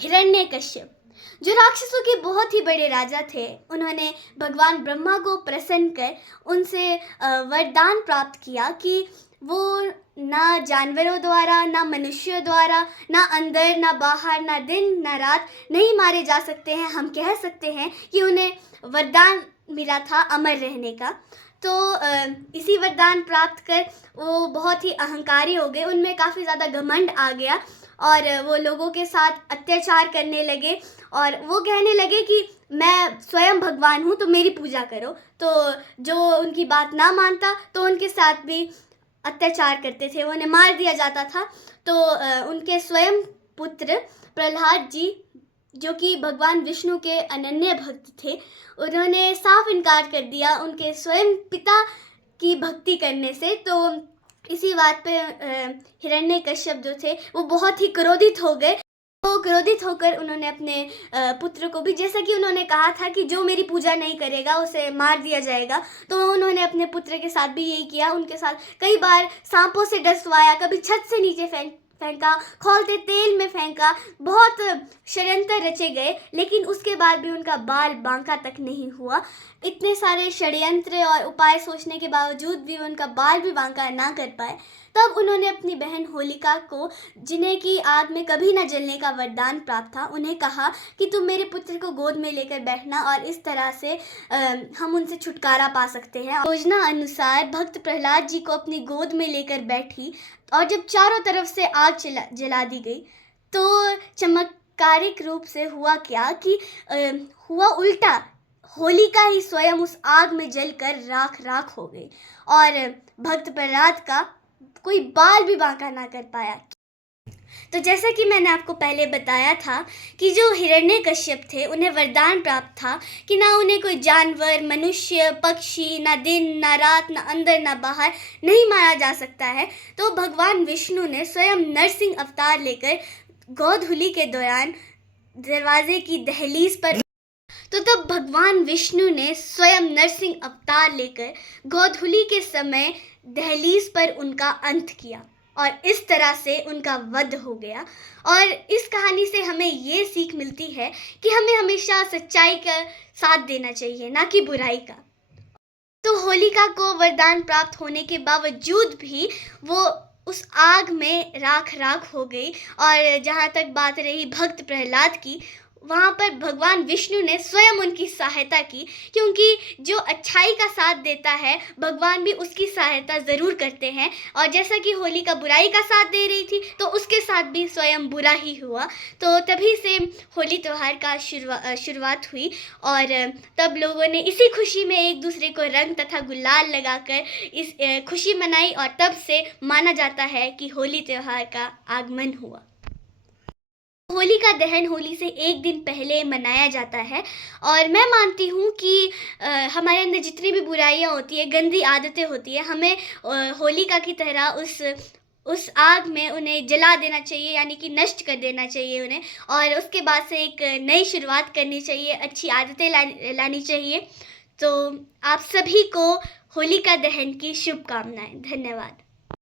हिरण्यकश्यप जो राक्षसों के बहुत ही बड़े राजा थे, उन्होंने भगवान ब्रह्मा को प्रसन्न कर उनसे वरदान प्राप्त किया कि वो ना जानवरों द्वारा, ना मनुष्यों द्वारा, ना अंदर ना बाहर, ना दिन ना रात नहीं मारे जा सकते हैं। हम कह सकते हैं कि उन्हें वरदान मिला था अमर रहने का। तो इसी वरदान प्राप्त कर वो बहुत ही अहंकारी हो गए, उनमें काफ़ी ज़्यादा घमंड आ गया और वो लोगों के साथ अत्याचार करने लगे और वो कहने लगे कि मैं स्वयं भगवान हूँ तो मेरी पूजा करो। तो जो उनकी बात ना मानता तो उनके साथ भी अत्याचार करते थे, उन्हें मार दिया जाता था। तो उनके स्वयं पुत्र प्रहलाद जी, जो कि भगवान विष्णु के अनन्य भक्त थे, उन्होंने साफ इनकार कर दिया उनके स्वयं पिता की भक्ति करने से। तो इसी बात पे हिरण्यकश्यप जो थे वो बहुत ही क्रोधित हो गए। तो क्रोधित होकर उन्होंने अपने पुत्र को भी, जैसा कि उन्होंने कहा था कि जो मेरी पूजा नहीं करेगा उसे मार दिया जाएगा, तो उन्होंने अपने पुत्र के साथ भी यही किया। उनके साथ कई बार सांपों से डसवाया, कभी छत से नीचे फेंका, खौलते तेल में फेंका, बहुत षड्यंत्र रचे गए, लेकिन उसके बाद भी उनका बाल बांका तक नहीं हुआ। इतने सारे षड्यंत्र और उपाय सोचने के बावजूद भी उनका बाल भी बांका ना कर पाए। तब उन्होंने अपनी बहन होलिका को, जिन्हें कि आग में कभी न जलने का वरदान प्राप्त था, उन्हें कहा कि तुम मेरे पुत्र को गोद में लेकर बैठना और इस तरह से हम उनसे छुटकारा पा सकते हैं। योजना अनुसार भक्त प्रहलाद जी को अपनी गोद में लेकर बैठी और जब चारों तरफ से आग जला दी गई तो चमत्कारिक रूप से हुआ क्या कि हुआ उल्टा। होलिका ही स्वयं उस आग में जलकर राख राख हो गई और भक्त प्रहलाद का कोई बाल भी बांका ना कर पाया। तो जैसा कि मैंने आपको पहले बताया था कि जो हिरण्यकश्यप थे उन्हें वरदान प्राप्त था कि ना उन्हें कोई जानवर, मनुष्य, पक्षी, ना दिन ना रात, ना अंदर ना बाहर नहीं मारा जा सकता है। तो भगवान विष्णु ने स्वयं नरसिंह अवतार लेकर गोधूलि के दौरान दरवाजे की दहलीज पर, तो तब भगवान विष्णु ने स्वयं नरसिंह अवतार लेकर गोधूलि के समय दहलीज पर उनका अंत किया और इस तरह से उनका वध हो गया। और इस कहानी से हमें ये सीख मिलती है कि हमें हमेशा सच्चाई का साथ देना चाहिए, ना कि बुराई का। तो होलिका को वरदान प्राप्त होने के बावजूद भी वो उस आग में राख राख हो गई। और जहाँ तक बात रही भक्त प्रहलाद की, वहाँ पर भगवान विष्णु ने स्वयं उनकी सहायता की, क्योंकि जो अच्छाई का साथ देता है भगवान भी उसकी सहायता ज़रूर करते हैं। और जैसा कि होलिका बुराई का साथ दे रही थी तो उसके साथ भी स्वयं बुरा ही हुआ। तो तभी से होली त्यौहार का शुरुआत हुई और तब लोगों ने इसी खुशी में एक दूसरे को रंग तथा गुलाल लगाकर इस खुशी मनाई और तब से माना जाता है कि होली त्यौहार का आगमन हुआ। होली का दहन होली से एक दिन पहले मनाया जाता है और मैं मानती हूँ कि हमारे अंदर जितनी भी बुराइयाँ होती है, गंदी आदतें होती है, हमें होलिका की तरह उस आग में उन्हें जला देना चाहिए, यानी कि नष्ट कर देना चाहिए उन्हें, और उसके बाद से एक नई शुरुआत करनी चाहिए, अच्छी आदतें लानी चाहिए। तो आप सभी को होलिका दहन की शुभकामनाएं। धन्यवाद।